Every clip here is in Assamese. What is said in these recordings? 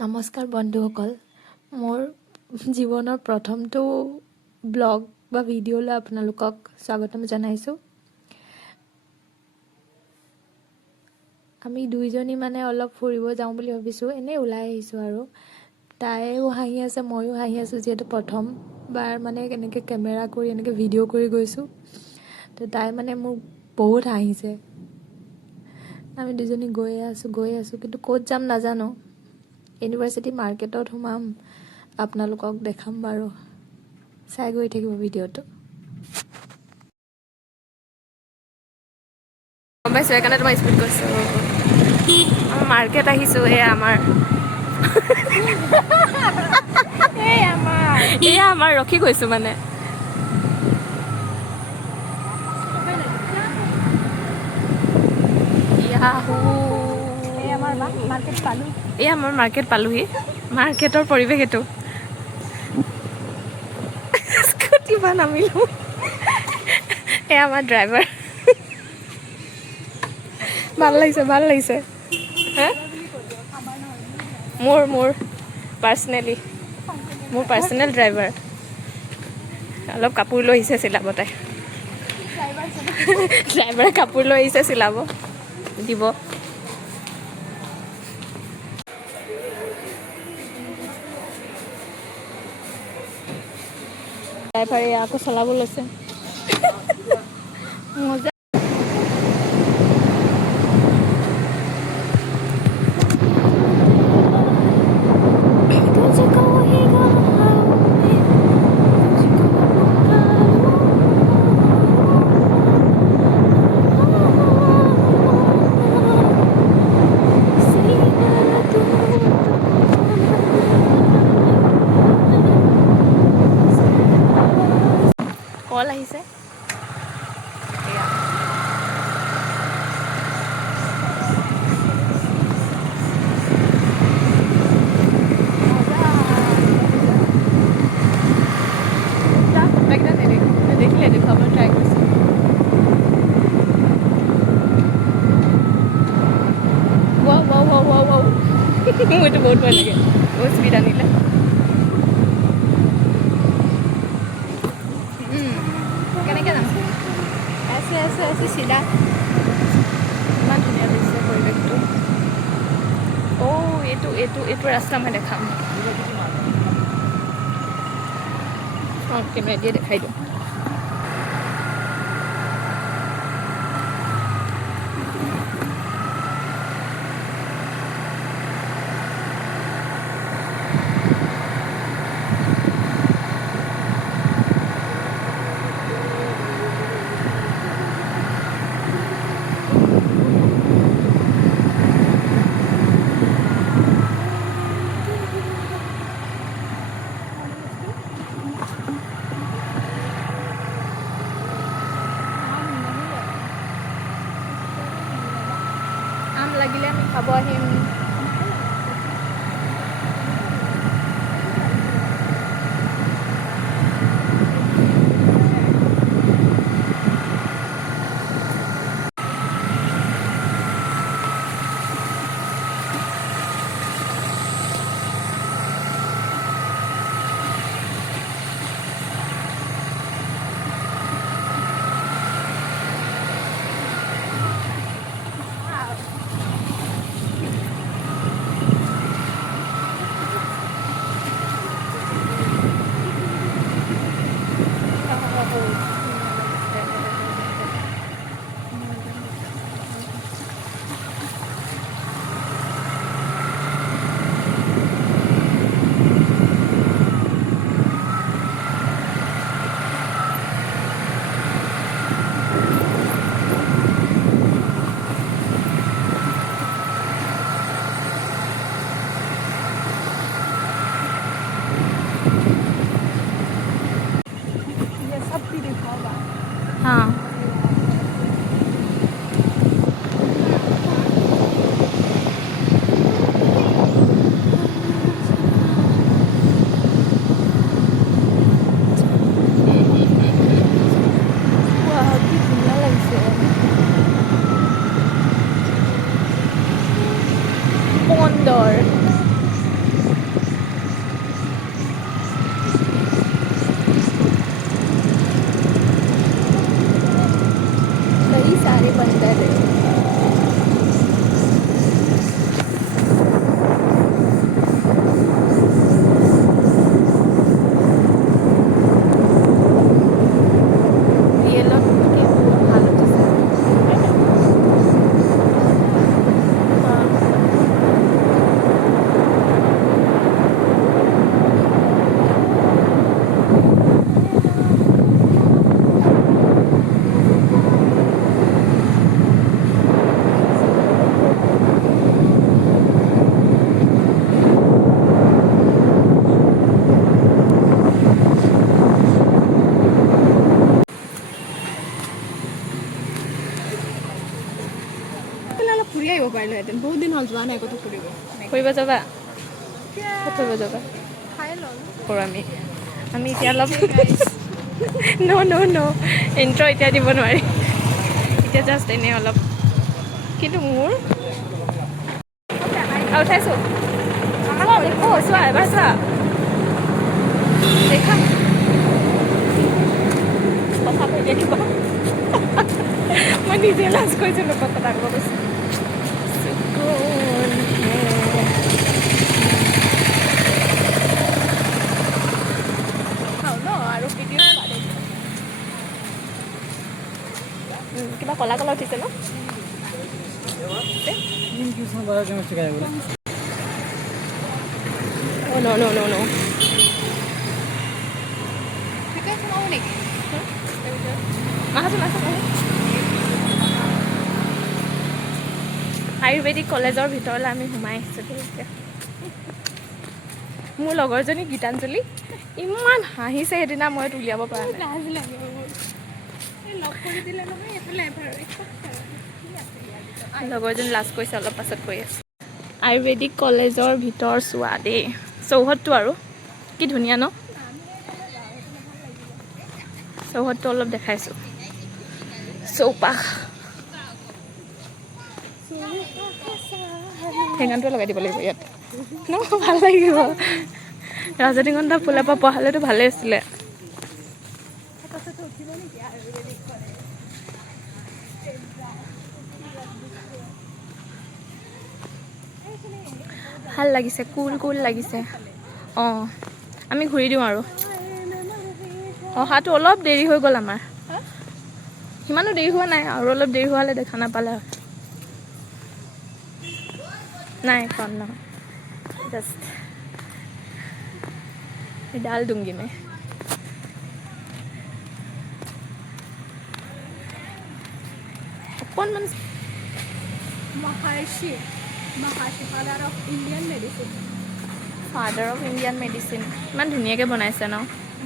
নমস্কাৰ বন্ধুসকল, মোৰ জীৱনৰ প্ৰথমটো ব্লগ বা ভিডিঅ'লৈ আপোনালোকক স্বাগতম জনাইছোঁ। আমি দুইজনী অলপ ফুৰিব যাওঁ বুলি ভাবিছোঁ, এনেই ওলাই আহিছোঁ আৰু তাইও হাঁহি আছে, ময়ো হাঁহি আছোঁ, যিহেতু প্ৰথমবাৰ এনেকৈ কেমেৰা কৰি এনেকৈ ভিডিঅ' কৰি গৈছোঁ। তো তাই মোক বহুত হাঁহিছে। আমি দুজনী গৈ আছোঁ কিন্তু ক'ত যাম নাজানো। ইউনিভাৰ্চিটি মাৰ্কেটত সোমাম, আপোনালোকক দেখাম বাৰু, চাই গৈ থাকিব ভিডিঅ'টো। গম পাইছোঁ, সেইকাৰণে তোমাৰ স্পীড কৰিছোঁ। আমাৰ মাৰ্কেট আহিছোঁ, এয়া আমাৰ ৰখি গৈছোঁ আমাৰ মাৰ্কেট পালোহি। মাৰ্কেটৰ পৰিৱেশ এইটো। স্কুটিৰ পৰা নামিলোঁ। এয়া আমাৰ ড্ৰাইভাৰ। ভাল লাগিছে। হা? মোৰ পাৰ্চনেল ড্ৰাইভাৰ। অলপ কাপোৰ লৈ আহিছে চিলাব তাই। ড্ৰাইভাৰে কাপোৰ লৈ আহিছে চিলাব দিব। ড্ৰাইভাৰে আকৌ চলাব লৈছে। মজা। কল আহিছে। দেখিলে দেখুৱাব ট্ৰাই কৰিছোঁ। মোৰ এইটো বহুত ভয় লাগে, বহুত স্পীড আনিলে। কেনেকৈ যাম? আছে চিধা। ইমান ধুনীয়া লাগিছে পৰিৱেশটো। এইটো ৰাস্তা মই দেখাম। কেমেৰা দিয়ে দেখাই দিওঁ। পাৰিলোহেঁতেন বহুত দিন হ'ল যোৱা নাই ক'তো ফুৰিব ফুৰিব যাবা ফুৰিব যাবা খাই ল'ল কৰোঁ আমি এতিয়া অলপ ন ইণ্ট্ৰ এতিয়া দিব নোৱাৰি এতিয়া জাষ্ট এনেই অলপ কিন্তু মোৰ উঠাইছোঁ চোৱা এবাৰ চোৱা দেখা কথা কৈ দিয়া কিবা মই নিজে লাজ কৰিছোঁ লোকক কথা ক'ব কৈছোঁ খাওঁ ন আৰু ভিডিঅ' কিবা কলা কলা উঠিছে ন ন নেকি আয়ুৰ্বেদিক কলেজৰ ভিতৰলৈ আমি সোমাই আহিছোঁ এতিয়া মোৰ লগৰজনী গীতাঞ্জলি ইমান হাঁহিছে সেইদিনা মই উলিয়াব পৰা নাই লাজ লাগে লগ কৰি দিলে নহয় এইফালে লগৰজনী লাজ কৰিছে অলপ পাছত কৰি আছে আয়ুৰ্বেদিক কলেজৰ ভিতৰ চোৱা দেই চৌহদটো আৰু কি ধুনীয়া ন চৌহদটো অলপ দেখাইছোঁ চৌপাশ সেই গানটোৱে লগাই দিব লাগিব ইয়াত ন ভাল লাগিব ৰজনীগন্ধা ফুলৰ পৰা পোৱা হ'লেতো ভালেই আছিলে ভাল লাগিছে কুল লাগিছে অঁ আমি ঘূৰি দিওঁ আৰু অহাটো অলপ দেৰি হৈ গ'ল আমাৰ সিমানো দেৰি হোৱা নাই আৰু অলপ দেৰি হোৱা হ'লে দেখা নাপালে হয় নাই কম নহয় জাষ্ট ডাল দুংগি মে অকণমান মহাৰ্ষি ফাদাৰ অফ ইণ্ডিয়ান মেডিচিন ইমান ধুনীয়াকৈ বনাইছে ন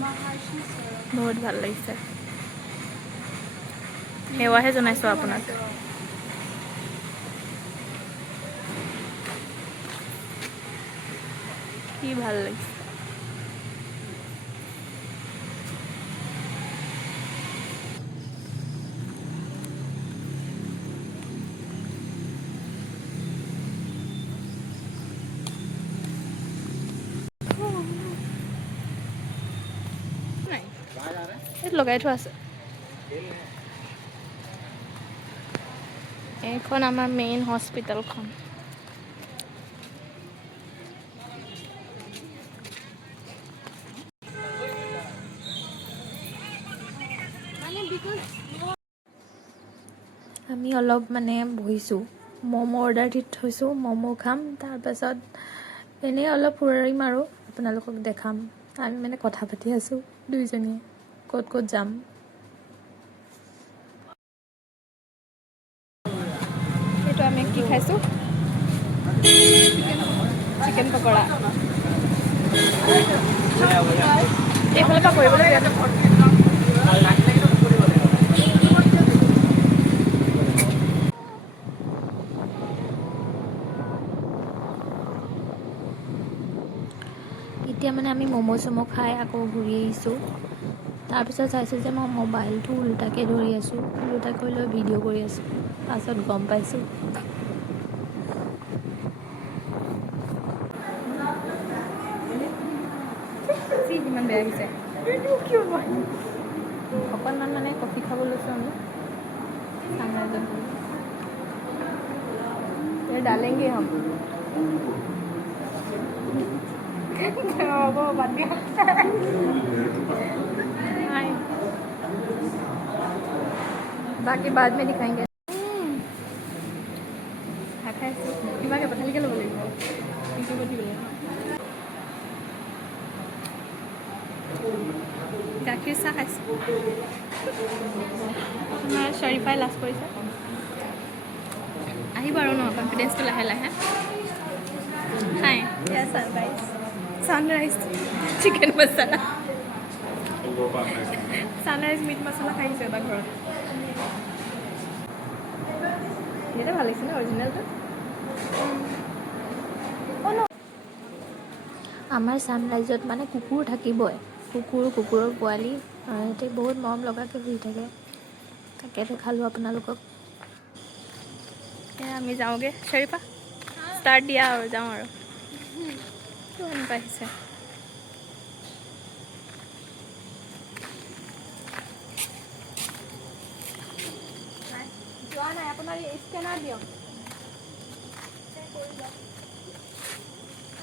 মহাৰ্ষি বহুত ভাল লাগিছে সেৱাহে জনাইছোঁ আপোনাক কি ভাল লাগিছে লগাই থোৱা আছে এইখন আমাৰ মেইন হস্পিটেলখন আমি অলপ মানে বহিছোঁ ম'ম' অৰ্ডাৰ দি থৈছোঁ ম'ম' খাম তাৰপাছত এনেই অলপ ফুৰিম আৰু আপোনালোকক দেখাম আমি মানে কথা পাতি আছোঁ দুইজনীয়ে ক'ত যাম সেইটো আমি কি খাইছোঁ চিকেন পকৰা এইফালৰ পৰা কৰিবলৈ এতিয়া মানে আমি ম'ম' চম' খাই আকৌ ঘূৰি আহিছোঁ তাৰপিছত চাইছোঁ যে মই মোবাইলটো ওলোটাকৈ ধৰি আছোঁ ওলোটাকৈ লৈ ভিডিঅ' কৰি আছোঁ পাছত গম পাইছোঁ ইমান বেয়া আহিছে অকণমান মানে কফি খাব লৈছোঁ আমি চানৰাইজত ডালেংগে হম बाकी बाद में दिखाएंगे কিবাকে পঠালিকে ল'ব লাগিব গাখীৰ চাহ খাইছোঁ আমাৰ শ্বৰীফাই লাজ কৰিছে আহিব আৰু ন কনফিডেন্সটো লাহে লাহে খাই সানৰাইজ চিকেন মছলা সানৰাইজ মিট মছলা খাইছোঁ এবাৰ ঘৰত এইটো ভাল লাগিছে ন অৰিজিনেলটো আমাৰ ছানৰাইজত মানে কুকুৰ থাকিবই, কুকুৰৰ পোৱালি সিহঁতে বহুত মৰম লগাকৈ শুই থাকে। তাকে দেখালোঁ আপোনালোকক। আমি যাওঁগৈ শ্বৰীফা, ষ্টাৰ্ট দিয়া আৰু যাওঁ আৰু আহিছে। যোৱা নাই, আপোনাৰ স্কেনাৰ দিয়ক।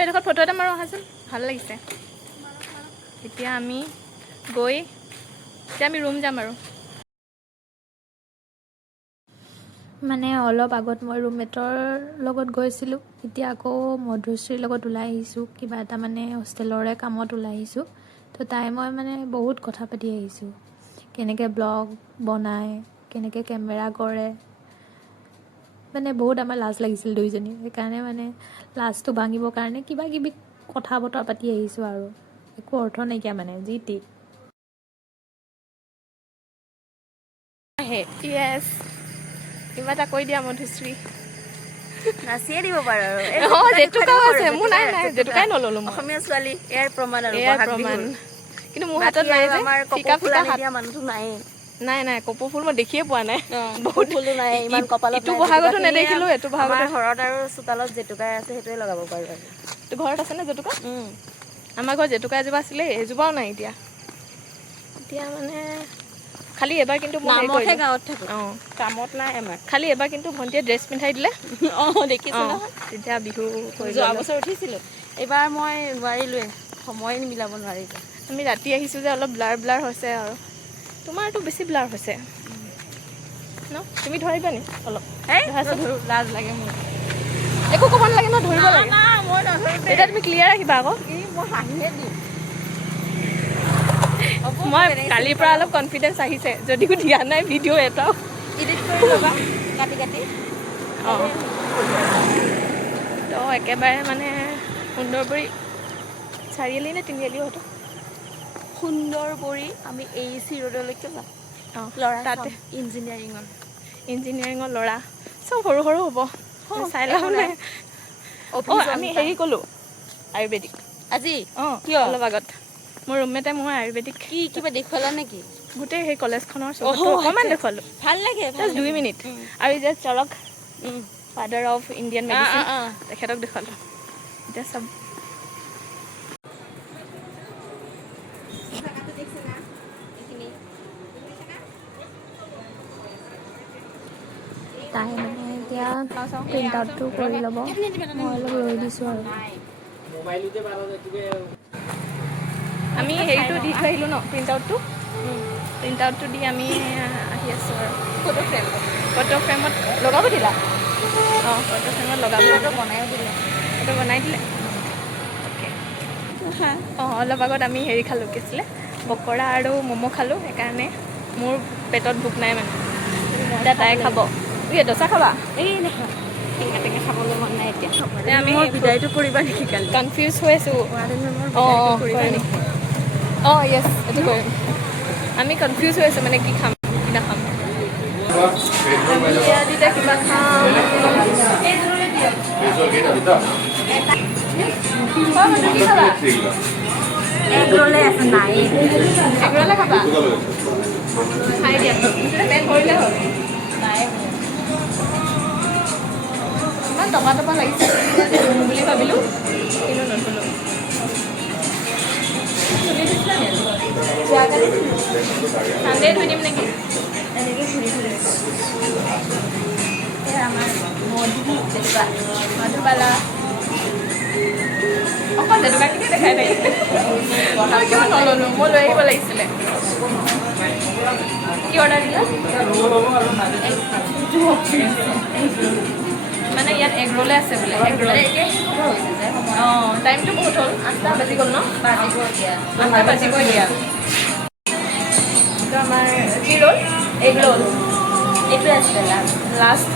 এইডোখৰত ফটো এটা মাৰো আহাচোন, ভাল লাগিছে। এতিয়া আমি ৰুম যাম আৰু। মানে অলপ আগত মই ৰুমমেটৰ লগত গৈছিলোঁ, এতিয়া আকৌ মধুশ্ৰীৰ লগত ওলাই আহিছোঁ। কিবা এটা মানে হোষ্টেলৰে কামত ওলাই আহিছোঁ। তো মই মানে বহুত কথা পাতি আহিছোঁ, কেনেকৈ ব্লগ বনায়, কেনেকৈ কেমেৰা কৰে। মানে বহুত আমাৰ লাজ লাগিছিল দুইজনী, সেইকাৰণে মানে লাজটো ভাঙিবৰ কাৰণে কিবা কিবি কথা বতৰা পাতি আহিছোঁ আৰু একো অৰ্থ নাইকিয়া মানে যি টি। য়েছ, কিবা এটা কৈ দিয়া মধুশ্ৰী। নাচিয়ে দিব পাৰো আৰু জেতুকাও আছে, মোৰ নাই জেতুকাই নল'লো মই। অসমীয়া ছোৱালী এয়াৰ প্ৰমাণ আৰু এয়াৰ প্ৰমাণ, কিন্তু মোৰ হাতত নাই যে। আমাৰ ফিকা ফিকা হাত দিয়া মানুহটো নাইয়ে। নাই কপৌ ফুল মই দেখিয়ে পোৱা নাই। বহুত ফুলো নাই, ইমান কপালত ইটো বহাগতো নেদেখিলোঁ, এইটো বহাগত। ঘৰত আৰু চোতালত জেতুকাই আছে, সেইটোৱে লগাব পাৰো আৰু। তোৰ ঘৰত আছে নে জেতুকা? আমাৰ ঘৰত জেতুকা এজোপা আছিলে, এজোপাও নাই এতিয়া মানে। খালি এবাৰ কিন্তু মই নামতহে গাঁৱত থাকো, কামত নাই আমাৰ। খালি এবাৰ কিন্তু ভণ্টিয়ে ড্ৰেছ পিন্ধাই দিলে। দেখিছো নহয়, তেতিয়া বিহু যোৱা বছৰ উঠিছিলোঁ। এইবাৰ মই নোৱাৰিলোৱে, সময় মিলাব নোৱাৰিলোঁ। আমি ৰাতি আহিছোঁ যে অলপ ব্লাৰ হৈছে আৰু। তোমাৰতো বেছি ব্লাৰ হৈছে ন? তুমি ধৰিবা নি অলপ? লাজ লাগে মোৰ। একো ক'ব নালাগে ন, ধৰিব লাগে। মই নধৰো। তেতিয়া তুমি ক্লিয়াৰ ৰাখিবা আকৌ। মই হাঁহিয়ে দিম। মই কালিৰ পৰা অলপ কনফিডেঞ্চ আহিছে, যদিও দিয়া নাই ভিডিঅ' এটাও। এডিট কৰি ল'বা, কাটি। তো একেবাৰে মানে সুন্দৰবৰী চাৰিআলি নে তিনিআলি হয়তো। সুন্দৰবৰী আমি AC ৰোডলৈকে যাম। ল'ৰা তাতে ইঞ্জিনিয়াৰিঙৰ ল'ৰা চব সৰু হ'ব। চাই লাভ নাই। আমি হেৰি ক'লোঁ আয়ুৰ্বেদিক আজি। কিয়? অলপ আগত মোৰ ৰুমমেটে মই আয়ুৰ্বেদিক কিবা দেখুৱালা নেকি? গোটেই সেই কলেজখনৰ চবতো অকণমান দেখুৱালোঁ। ভাল লাগে, জাষ্ট 2 মিনিট। আৰু যে চৰক ফাদাৰ অফ ইণ্ডিয়ান মেডিচিন, তেখেতক দেখুৱালোঁ। এতিয়া চব তাই মানে এতিয়া প্ৰিণ্ট আউটটো কৰি ল'ব, মই অলপ ৰৈ দিছোঁ আৰু। আমি হেৰিটো দি থৈ আহিলোঁ ন, প্ৰিণ্ট আউটটো দি আমি আহি আছোঁ আৰু। ফটো ফ্ৰেমত লগাব দিলা? ফটো ফ্ৰেমত লগাব বনাই দিলে। অলপ আগত আমি হেৰি খালোঁ, কি আছিলে পকৰা আৰু ম'ম' খালোঁ। সেইকাৰণে মোৰ পেটত ভোক নাই মানে। এতিয়া তাই খাব। দোচা খাবা? টেঙা খাবলৈ মন নাই এতিয়া। আমি বিদায়টো কৰিবা নেকি কালি? কনফিউজ হৈ আছোঁ। য়েছ, এইটো কৰিম। আমি কনফিউজ হৈ আছোঁ মানে কি খাম কি নাখাম। এতিয়া কিবা খাম। কি খাবা? এগৰলে আছে নাই। এগৰলে খাবা? খাই দিয়া, পেট ভৰিলে হ'ল। ইমান টপা লাগিছে বুলি ভাবিলোঁ, কিন্তু নধুলোঁ। চানডে ধুই দিম নেকি? এনেকৈ ঘূৰি আমাৰ মধুবালা অকল জেতুকাখিনিয়ে দেখাই থাকে। মই কিয় নল'লোঁ? মই লৈ আহিব লাগিছিলে। কি অৰ্ডাৰ দিলা? মানে ইয়াত এগ ৰ'লে আছে বোলে। এগ ৰ'ল টাইমটো বহুত হ'ল, 8টা বাজি গ'ল ন? 8টা বাজিবই দিয়া। এইটো আমাৰ কি ৰ'ল? Egg roll. এইটোৱে আছিলে লাষ্ট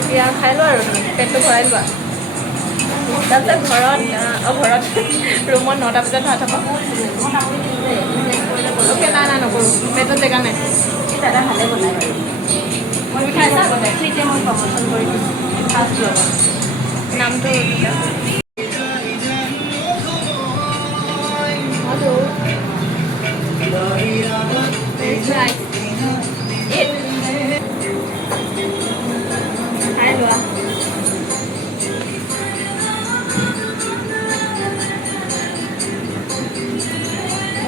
এতিয়া খাই লোৱা আৰু তুমি পেটটো ভৰাই লোৱা। তাৰপিছত ঘৰত ৰুমত 9টা বজাত ভাত হ'ব। নাই নকৰোঁ, পেটত জেগা নাই। দাদা ভালে বনায় বাৰু। তুমি খাইছা আগতে? মই প্ৰমোচন কৰি দিছোঁ। নামটো খাই লোৱা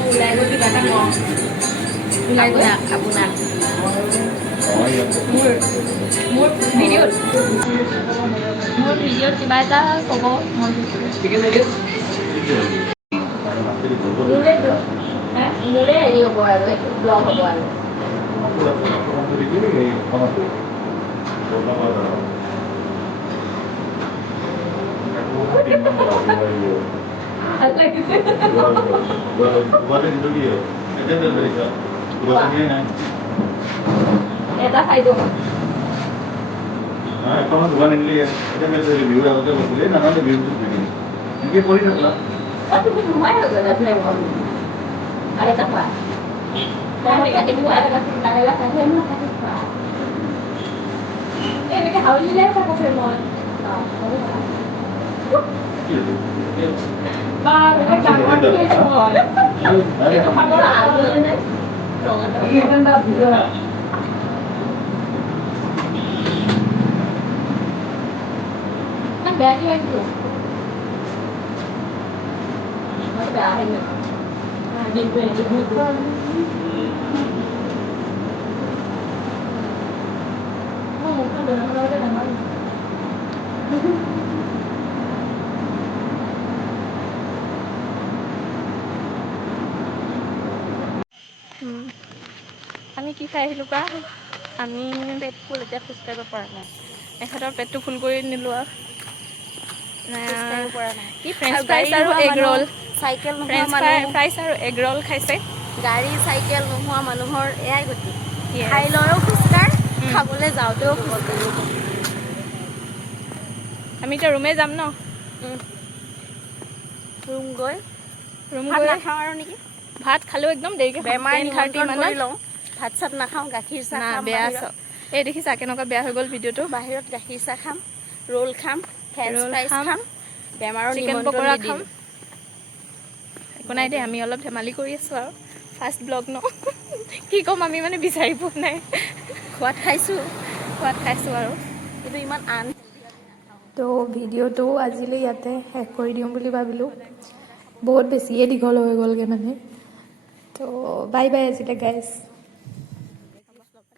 ওলাই গৈ কিবা এটা কওঁ ওলাই গৈ আপোনাৰ মোৰ ভিডিঅ'ত কিবা এটা ক'ব মই মোৰে হেৰি হ'ব আৰু ব্লগ হ'ব আৰু এটা খাই দিওঁ তুমি ঘুমাই হৈ গ'লা আৰু এটা খোৱা এনেকে হাউলিলে থাকো মই বেয়া কি আহিছো বেয়া আহিলো আমি কি খাই আহিলোঁ বা আমি পেট ফুল এতিয়া খোজকাঢ়িব পৰা নাই এখেতৰ পেটটো ফুল কৰি নিলোঁ আৰু পৰা নাই কি ফ্ৰেঞ্চ ফ্ৰাইজ আৰু এগ ৰোল চাইকেল ফ্ৰাইজ আৰু এগ ৰোল খাইছে গাড়ী চাইকেল নোহোৱা মানুহৰ এয়াই গতি খাই লৈও খোজকাঢ় খাবলৈ যাওঁতেও খোজকাঢ় আমি এতিয়া ৰুমে যাম ন ৰুম গৈ নাখাওঁ আৰু নেকি ভাত খালেও একদম দেৰিকৈ বেমাৰ 10:30 মানত লওঁ ভাত চাত নাখাওঁ গাখীৰ চাহ খাম বেয়া চাহ এই দেখিছা কেনেকুৱা বেয়া হৈ গ'ল ভিডিঅ'টো বাহিৰত গাখীৰ চাহ খাম ৰোল খাম ফ্ৰেঞ্চ ফ্ৰাইজ খাম বেমাৰৰ চিকেন পকৰা খাম একো নাই দেই আমি অলপ ধেমালি কৰি আছোঁ আৰু ফাৰ্ষ্ট ব্লগ ন কি ক'ম আমি মানে বিচাৰি পোৱা নাই খোৱাত খাইছোঁ আৰু কিন্তু ইমান আন তো ভিডিঅ'টো আজিলৈ ইয়াতে শেষ কৰি দিওঁ বুলি ভাবিলোঁ বহুত বেছিয়ে দীঘল হৈ গ'লগৈ মানে তো বাই বাই আজিলৈ গাইজ